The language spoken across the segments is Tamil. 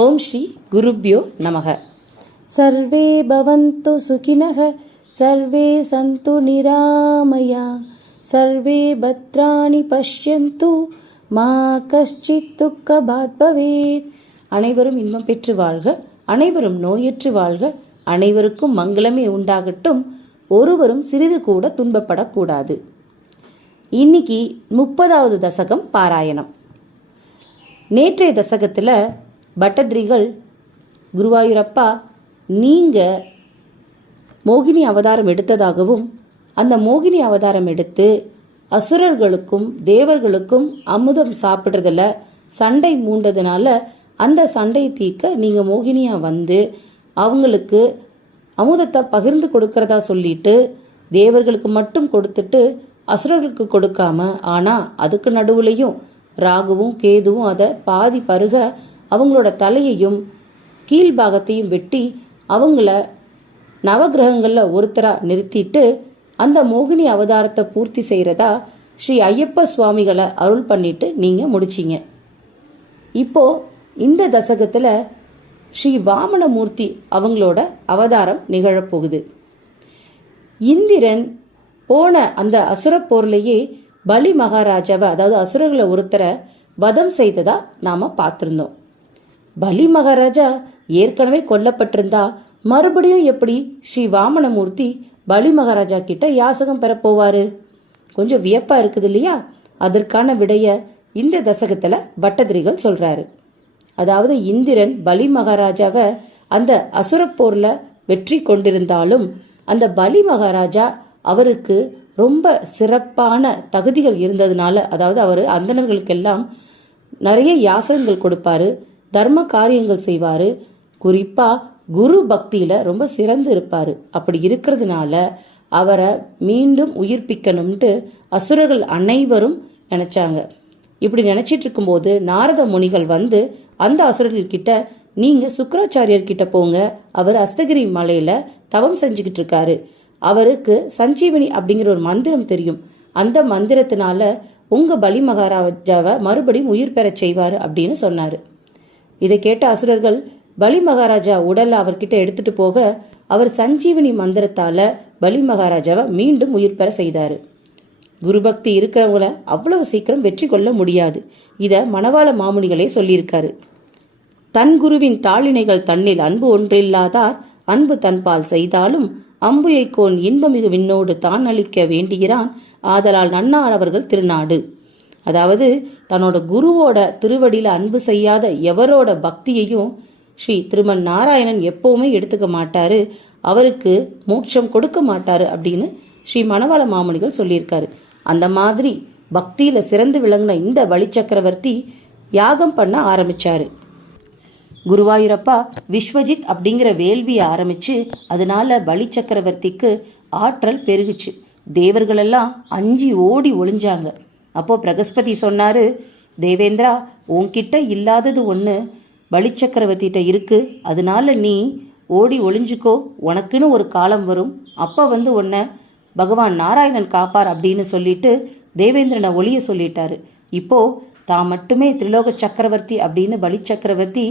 ஓம் ஸ்ரீ குருப்யோ நமக. சர்வே பவந்து சுகினக சர்வே சந்து நிராமயா சர்வே பத்ராணி பஷ்யந்து மா கஷ்சித் துக்கபாத் பவேத். அனைவரும் இன்பம் பெற்று வாழ்க, அனைவரும் நோயற்று வாழ்க, அனைவருக்கும் மங்களமே உண்டாகட்டும், ஒருவரும் சிறிது கூட துன்பப்படக்கூடாது. இன்னைக்கு 30வது தசகம் பாராயணம். நேற்றைய தசகத்தில் பட்டத்ரிகள், குருவாயூரப்பா நீங்கள் மோகினி அவதாரம் எடுத்ததாகவும் அந்த மோகினி அவதாரம் எடுத்து அசுரர்களுக்கும் தேவர்களுக்கும் அமுதம் சாப்பிட்றதுல சண்டை மூண்டதுனால அந்த சண்டை தீர்க்க நீங்கள் மோகினியாக வந்து அவங்களுக்கு அமுதத்தை பகிர்ந்து கொடுக்கறதா சொல்லிட்டு தேவர்களுக்கு மட்டும் கொடுத்துட்டு அசுரர்களுக்கு கொடுக்காம, ஆனால் அதுக்கு நடுவுலையும் ராகுவும் கேதுவும் அதை பாதி பருக அவங்களோட தலையையும் கீழ்பாகத்தையும் வெட்டி அவங்கள நவகிரகங்களில் ஒருத்தராக நிறுத்திட்டு அந்த மோகினி அவதாரத்தை பூர்த்தி செய்கிறதா ஸ்ரீ ஐயப்ப சுவாமிகளை அருள் பண்ணிட்டு நீங்கள் முடிச்சிங்க. இப்போ இந்த தசகத்தில் ஸ்ரீ வாமனமூர்த்தி அவங்களோட அவதாரம் நிகழப்போகுது. இந்திரன் போன அந்த அசுர போர்லேயே பலி மகாராஜாவை, அதாவது அசுரர்களை ஒருத்தரை வதம் செய்ததா நாம பார்த்துருந்தோம். பலி மகாராஜா ஏற்கனவே கொல்லப்பட்டிருந்தா மறுபடியும் எப்படி ஸ்ரீ வாமனமூர்த்தி பலி மகாராஜா கிட்ட யாசகம் பெற போவாரு? கொஞ்சம் வியப்பா இருக்குது இல்லையா? அதற்கான விடைய இந்த தசகத்துல பட்டதிரிகள் சொல்றாரு. அதாவது இந்திரன் பலி மகாராஜாவை அந்த அசுரப்போர்ல வெற்றி கொண்டிருந்தாலும் அந்த பலி மகாராஜா அவருக்கு ரொம்ப சிறப்பான தகுதிகள் இருந்ததுனால, அதாவது அவர் அந்தணர்களுக்கெல்லாம் நிறைய யாசகங்கள் கொடுப்பாரு, தர்ம காரியங்கள் செய்வாரு, குறிப்பா குரு பக்தியில ரொம்ப சிறந்து இருப்பாரு. அப்படி இருக்கிறதுனால அவரை மீண்டும் உயிர்ப்பிக்கணும்ட்டு அசுரர்கள் அனைவரும் நினைச்சாங்க. இப்படி நினைச்சிட்டு இருக்கும்போது நாரத முனிகள் வந்து அந்த அசுரர்கள் கிட்ட, நீங்க சுக்கராச்சாரியர் கிட்ட போங்க, அவர் அஸ்தகிரி மலையில தவம் செஞ்சுக்கிட்டு இருக்காரு, அவருக்கு சஞ்சீவனி அப்படிங்கிற ஒரு மந்திரம் தெரியும், அந்த மந்திரத்தினால உங்க பலி மகாராஜாவை மறுபடியும் உயிர் பெற செய்வாரு அப்படின்னு சொன்னாரு. இதை கேட்ட அசுரர்கள் பலி மகாராஜா உடலை அவர்கிட்ட எடுத்துட்டு போக அவர் சஞ்சீவனி மந்திரத்தால பலி மகாராஜாவை மீண்டும் உயிர் பெற செய்தாரு. குருபக்தி இருக்கிறவங்கள அவ்வளவு சீக்கிரம் வெற்றி கொள்ள முடியாது. இத மணவாள மாமுனிகளே சொல்லியிருக்காரு. தன் குருவின் தாளிணைகள் தன்னில் அன்பு ஒன்றில்லாதார் அன்பு தன்பால் செய்தாலும் அம்புயைக்கோன் இன்பமிகு விண்ணோடு தான் அளிக்க வேண்டுகிறான், ஆதலால் நன்னார் அவர்கள் திருநாடு. அதாவது தன்னோட குருவோட திருவடியில அன்பு செய்யாத எவரோட பக்தியையும் ஸ்ரீ திருமன் நாராயணன் எப்பவுமே எடுத்துக்க மாட்டாரு, அவருக்கு மோட்சம் கொடுக்க மாட்டாரு அப்படின்னு ஸ்ரீ மணவாள மாமுனிகள் சொல்லியிருக்காரு. அந்த மாதிரி பக்தியில சிறந்து விளங்கின இந்த பலி சக்கரவர்த்தி யாகம் பண்ண ஆரம்பிச்சாரு. குருவாயூரப்பா விஸ்வஜித் அப்படிங்கிற வேள்வியை ஆரம்பிச்சு அதனால பலி சக்கரவர்த்திக்கு ஆற்றல் பெருகுச்சு. தேவர்களெல்லாம் அஞ்சி ஓடி ஒளிஞ்சாங்க. அப்போ பிரகஸ்பதி சொன்னாரு, தேவேந்திரா, உன்கிட்ட இல்லாதது ஒன்று பலி சக்கரவர்த்திகிட்ட இருக்கு, அதனால நீ ஓடி ஒளிஞ்சுக்கோ, உனக்குன்னு ஒரு காலம் வரும், அப்போ வந்து உன்னை பகவான் நாராயணன் காப்பார் அப்படின்னு சொல்லிட்டு தேவேந்திரனை ஒளிய சொல்லிட்டாரு. இப்போ தான் மட்டுமே திரிலோக சக்கரவர்த்தி அப்படின்னு பலி சக்கரவர்த்தி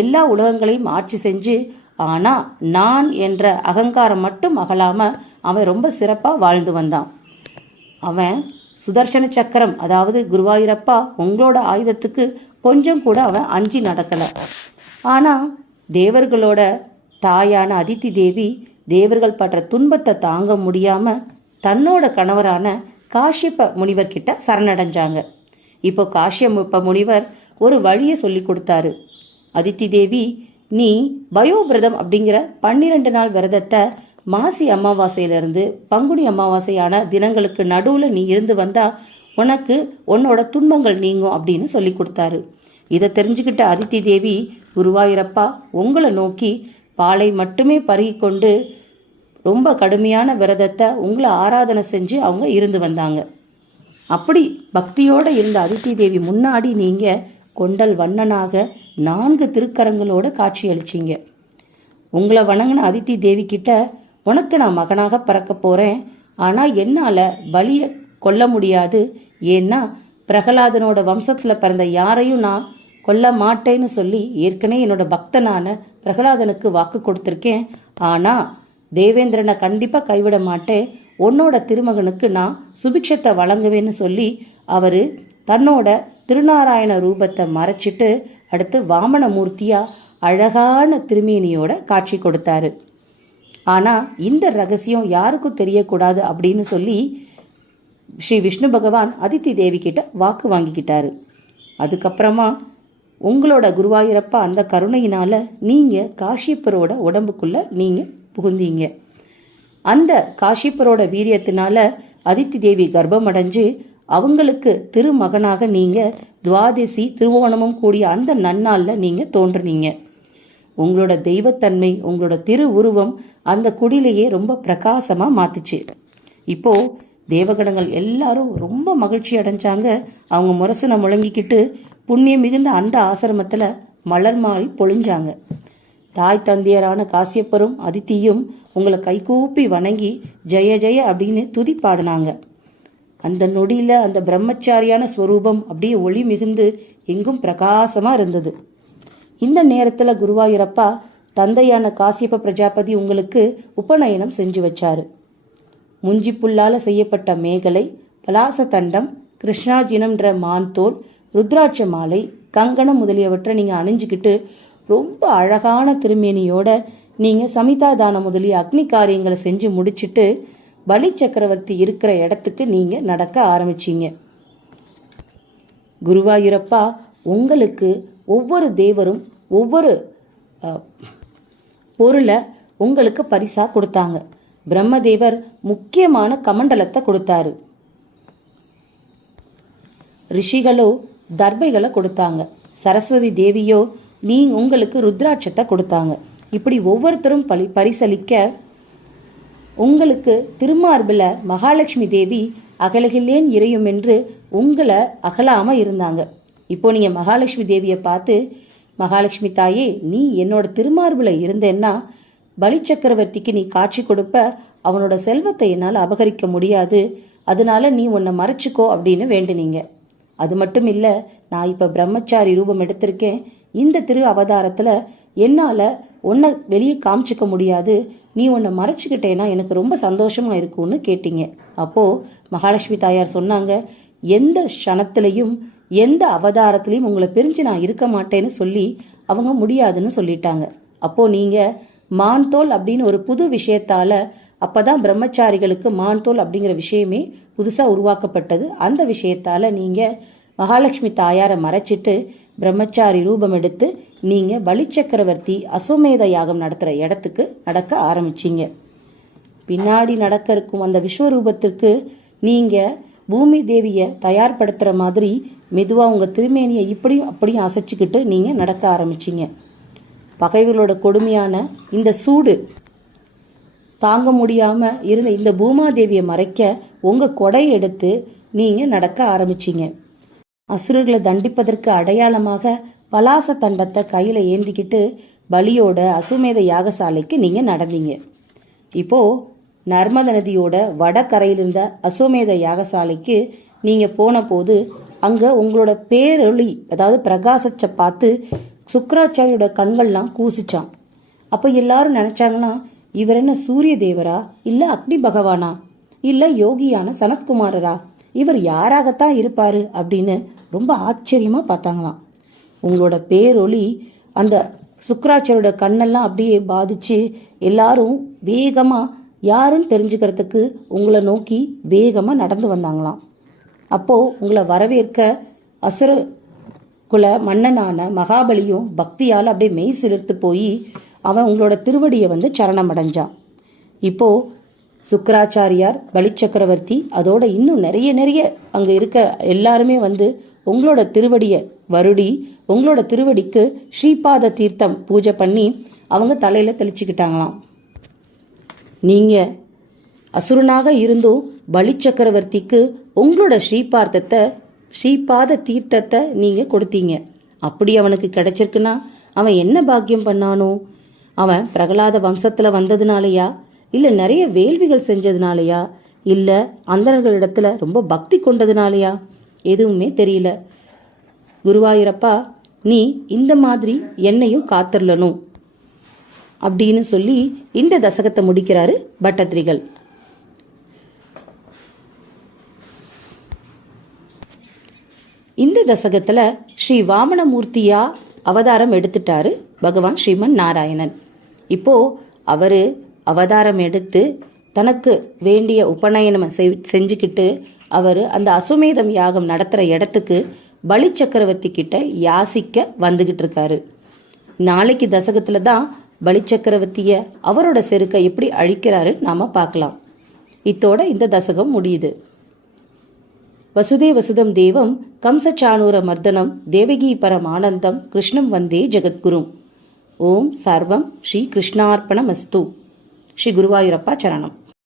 எல்லா உலகங்களையும் ஆட்சி செஞ்சு, ஆனா நான் என்ற அகங்காரம் மட்டும் அகலாம அவன் ரொம்ப சிறப்பா வாழ்ந்து வந்தான். அவன் சுதர்சன சக்கரம், அதாவது குருவாயூரப்பா உங்களோட ஆயுதத்துக்கு கொஞ்சம் கூட அவன் அஞ்சி நடக்கல. ஆனா தேவர்களோட தாயான அதித்தி தேவி தேவர்கள் பற்ற துன்பத்தை தாங்க முடியாம தன்னோட கணவரான காஷ்யப முனிவர் கிட்ட சரணடைஞ்சாங்க. இப்போ காஷ்யப முனிவர் ஒரு வழியை சொல்லி கொடுத்தாரு. அதித்தி தேவி, நீ பயோவிரதம் அப்படிங்கிற 12 நாள் விரதத்தை மாசி அமாவாசையிலிருந்து பங்குனி அமாவாசையான தினங்களுக்கு நடுவில் நீ இருந்து வந்தா உனக்கு உன்னோட துன்பங்கள் நீங்கும் அப்படின்னு சொல்லி கொடுத்தாரு. இதை தெரிஞ்சுக்கிட்ட அதித்தி தேவி, குருவாயூரப்பா உங்களை நோக்கி பாலை மட்டுமே பருகி கொண்டு ரொம்ப கடுமையான விரதத்தை உங்களை ஆராதனை செஞ்சு அவங்க இருந்து வந்தாங்க. அப்படி பக்தியோட இருந்த அதித்தி தேவி முன்னாடி நீங்க கொண்டல் வண்ணனாக 4 திருக்கரங்களோட காட்சி அளிச்சிங்க. உங்களை வணங்கின அதித்தி தேவி கிட்ட, உனக்கு நான் மகனாக பிறக்க போறேன், ஆனா என்னால பலிய கொல்ல முடியாது, ஏன்னா பிரகலாதனோட வம்சத்துல பிறந்த யாரையும் நான் கொல்ல மாட்டேன்னு சொல்லி ஏற்கனவே என்னோட பக்தனான பிரகலாதனுக்கு வாக்கு கொடுத்துருக்கேன். ஆனால் தேவேந்திரனை கண்டிப்பாக கைவிட மாட்டேன், உன்னோட திருமகனுக்கு நான் சுபிக்ஷத்தை வழங்குவேன்னு சொல்லி அவர் தன்னோட திருநாராயண ரூபத்தை மறைச்சிட்டு அடுத்து வாமன மூர்த்தியா அழகான திருமேனியோட காட்சி கொடுத்தாரு. ஆனால் இந்த ரகசியம் யாருக்கும் தெரியக்கூடாது அப்படின்னு சொல்லி ஸ்ரீ விஷ்ணு பகவான் அதித்தி தேவி கிட்ட வாக்கு வாங்கிக்கிட்டாரு. அதுக்கப்புறமா உங்களோட குருவாயூரப்பா அந்த கருணையினால நீங்கள் காஷியப்பரோட உடம்புக்குள்ள நீங்கள் புகுந்தீங்க. அந்த காஷியப்பரோட வீரியத்தினால அதித்தி தேவி கர்ப்பம் அடைஞ்சு அவங்களுக்கு திருமகனாக நீங்கள் துவாதசி திருவோணமும் கூடிய அந்த நன்னாளில் நீங்கள் தோன்றுனீங்க. உங்களோட தெய்வத்தன்மை, உங்களோட திரு உருவம் அந்த குடிலேயே ரொம்ப பிரகாசமாக மாத்துச்சு. இப்போது தேவகணங்கள் எல்லாரும் ரொம்ப மகிழ்ச்சி அடைஞ்சாங்க. அவங்க முரசனை முழங்கிக்கிட்டு புண்ணியம் மிகுந்த அந்த ஆசிரமத்தில் மலர் மாறி பொழிஞ்சாங்க. தாய் தந்தையரான காசியப்பரும் அதித்தியும் உங்களை கைகூப்பி வணங்கி ஜெய ஜெய அப்படின்னு துதி பாடினாங்க. அந்த நொடியில் அந்த பிரம்மச்சாரியான ஸ்வரூபம் அப்படியே ஒளி மிகுந்து எங்கும் பிரகாசமாக இருந்தது. இந்த நேரத்தில் குருவாயூரப்பா தந்தையான காசியப்ப பிரஜாபதி உங்களுக்கு உபநயனம் செஞ்சு வச்சாரு. முஞ்சி புல்லால் செய்யப்பட்ட மேகலை, பலாச தண்டம், கிருஷ்ணாஜினம்ன்ற மான் தோல், ருத்ராட்ச மாலை, கங்கணம் முதலியவற்றை நீங்கள் அணிஞ்சுக்கிட்டு ரொம்ப அழகான திருமேனியோட நீங்கள் சமிதாதானம் முதலிய அக்னி காரியங்களை செஞ்சு முடிச்சுட்டு பலி சக்கரவர்த்தி இருக்கிற இடத்துக்கு நீங்கள் நடக்க ஆரம்பிச்சிங்க. குருவாயூரப்பா உங்களுக்கு ஒவ்வொரு தேவரும் ஒவ்வொரு பொருளை உங்களுக்கு பரிசா கொடுத்தாங்க. பிரம்மதேவர் முக்கியமான கமண்டலத்தை கொடுத்தாரு. ரிஷிகளோ தர்பைகளை கொடுத்தாங்க. சரஸ்வதி தேவியோ உங்களுக்கு ருத்ராட்சத்தை கொடுத்தாங்க. இப்படி ஒவ்வொருத்தரும் பரிசளிக்க உங்களுக்கு திருமார்பில் மகாலட்சுமி தேவி அகலகில்லேன் இறையும் என்று உங்களை அகலாமல் இருந்தாங்க. இப்போ நீங்கள் மகாலட்சுமி தேவியை பார்த்து, மகாலட்சுமி தாயே, நீ என்னோட திருமார்பில் இருந்தேன்னா பலி சக்கரவர்த்திக்கு நீ காட்சி கொடுப்ப, அவனோட செல்வத்தை என்னால் அபகரிக்க முடியாது, அதனால நீ உன்னை மறைச்சிக்கோ அப்படின்னு வேண்டுனீங்க. அது மட்டும் இல்லை, நான் இப்போ பிரம்மச்சாரி ரூபம் எடுத்திருக்கேன், இந்த திரு அவதாரத்தில் என்னால் உன்னை வெளியே காமிச்சிக்க முடியாது, நீ உன்னை மறைச்சிக்கிட்டேன்னா எனக்கு ரொம்ப சந்தோஷமாக இருக்கும்னு கேட்டீங்க. அப்போது மகாலட்சுமி தாயார் சொன்னாங்க, எந்த க்ஷணத்திலையும் எந்த அவதாரத்திலையும் உங்களை பிரிஞ்சு நான் இருக்க மாட்டேன்னு சொல்லி அவங்க முடியாதுன்னு சொல்லிட்டாங்க. அப்போது நீங்கள் மான்தோல் அப்படின்னு ஒரு புது விஷயத்தால், அப்போ தான் பிரம்மச்சாரிகளுக்கு மான்தோல் அப்படிங்கிற விஷயமே புதுசாக உருவாக்கப்பட்டது. அந்த விஷயத்தால் நீங்கள் மகாலட்சுமி தாயாரை மறைச்சிட்டு பிரம்மச்சாரி ரூபம் எடுத்து நீங்கள் பலி சக்கரவர்த்தி அஸ்வமேத யாகம் நடத்துகிற இடத்துக்கு நடக்க ஆரம்பிச்சிங்க. பின்னாடி நடக்க இருக்கும் அந்த விஸ்வரூபத்திற்கு நீங்கள் பூமி தேவியை தயார்படுத்துகிற மாதிரி மெதுவாக உங்கள் திருமேனியை இப்படியும் அப்படியும் அசைச்சிக்கிட்டு நீங்கள் நடக்க ஆரம்பிச்சிங்க. பகைவர்களோட கொடுமையான இந்த சூடு தாங்க முடியாமல் இருந்த இந்த பூமாதேவியை மறைக்க உங்கள் கொடை எடுத்து நீங்கள் நடக்க ஆரம்பிச்சிங்க. அசுரர்களை தண்டிப்பதற்கு அடையாளமாக பலாச தண்டத்தை கையில் ஏந்திக்கிட்டு பலியோட அசுமேத யாகசாலைக்கு நீங்கள் நடந்தீங்க. இப்போது நர்மத நதியோட வடகரையில் இருந்த அசுமேத யாகசாலைக்கு நீங்கள் போன போது அங்கே உங்களோட பேரொளி, அதாவது பிரகாசத்தை பார்த்து சுக்கராச்சாரியோட கண்கள்லாம் கூசிச்சான். அப்போ எல்லாரும் நினச்சாங்கன்னா, இவர் என்ன சூரிய தேவரா, இல்லை அக்னி பகவானா, இல்லை யோகியான சனத்குமாரரா, இவர் யாராகத்தான் இருப்பார் அப்படின்னு ரொம்ப ஆச்சரியமாக பார்த்தாங்களாம். உங்களோட பேரொளி அந்த சுக்கராச்சாரியோட கண்ணெல்லாம் அப்படியே பாதிச்சு எல்லாரும் வேகமாக யாருன்னு தெரிஞ்சுக்கிறதுக்கு உங்களை நோக்கி வேகமாக நடந்து வந்தாங்களாம். அப்போது உங்களை வரவேற்க அசுர குல மன்னனான மகாபலியும் பக்தியால் அப்படியே மெய் சிலிர்த்து போய் அவன் உங்களோட திருவடியை சரணம் அடைஞ்சான். இப்போது சுக்கராச்சாரியார், பலி சக்கரவர்த்தி, அதோட இன்னும் நிறைய அங்கே இருக்க எல்லாருமே உங்களோட திருவடியை வருடி உங்களோட திருவடிக்கு ஸ்ரீபாத தீர்த்தம் பூஜை பண்ணி அவங்க தலையில் தெளிச்சுக்கிட்டாங்களாம். நீங்கள் அசுரனாக இருந்தும் பலி சக்கரவர்த்திக்கு உங்களோட ஸ்ரீபாத தீர்த்தத்தை நீங்கள் கொடுத்தீங்க. அப்படி அவனுக்கு கிடைச்சிருக்குன்னா அவன் என்ன பாக்கியம் பண்ணானோ? அவன் பிரகலாத வம்சத்தில் வந்ததுனாலயா, இல்லை நிறைய வேள்விகள் செஞ்சதுனாலயா, இல்லை அந்தணர்களிடத்துல ரொம்ப பக்தி கொண்டதுனாலயா? எதுவுமே தெரியல. குருவாயூரப்பா, நீ இந்த மாதிரி என்னையும் காத்துடலணும் அப்படின்னு சொல்லி இந்த தசகத்தை முடிக்கிறாரு பட்டத்திரிகள். இந்த தசகத்துல ஸ்ரீ வாமனமூர்த்தியா அவதாரம் எடுத்துட்டாரு பகவான் ஸ்ரீமன் நாராயணன். இப்போ அவரு அவதாரம் எடுத்து தனக்கு வேண்டிய உபநயனம் செஞ்சுக்கிட்டு அவர் அந்த அசுமேதம் யாகம் நடத்துகிற இடத்துக்கு பலி சக்கரவர்த்தி கிட்ட யாசிக்க வந்துகிட்டு இருக்காரு. நாளைக்கு தசகத்தில் தான் பலி சக்கரவர்த்தியை அவரோட செருக்கை எப்படி அழிக்கிறாரு நாம பார்க்கலாம். இத்தோட இந்த தசகம் முடியுது. வசுதே வசுதம் தேவம் கம்சச்சானூர மர்தனம் தேவகி பரமானந்தம் கிருஷ்ணம் வந்தே ஜெகத்குரும். ஓம் சர்வம் ஸ்ரீ கிருஷ்ணார்ப்பணமஸ்து. ஸ்ரீ குருவாயூரப்பா சரணம்.